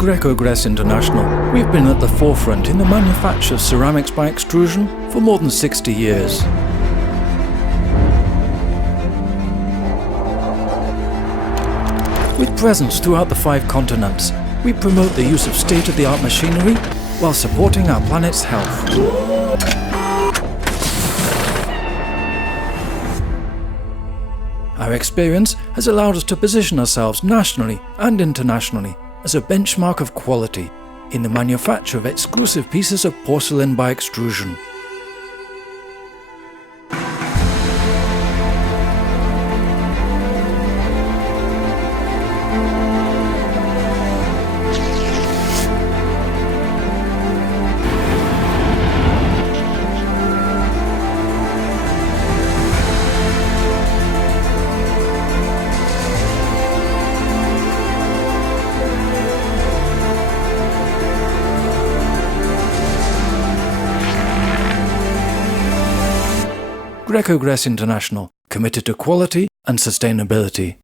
Greco-Gress International, we've been at the forefront in the manufacture of ceramics by extrusion for more than 60 years. With presence throughout the 5 continents, we promote the use of state-of-the-art machinery while supporting our planet's health. Our experience has allowed us to position ourselves nationally and internationally as a benchmark of quality in the manufacture of exclusive pieces of porcelain by extrusion. Greco-Gress International, committed to quality and sustainability.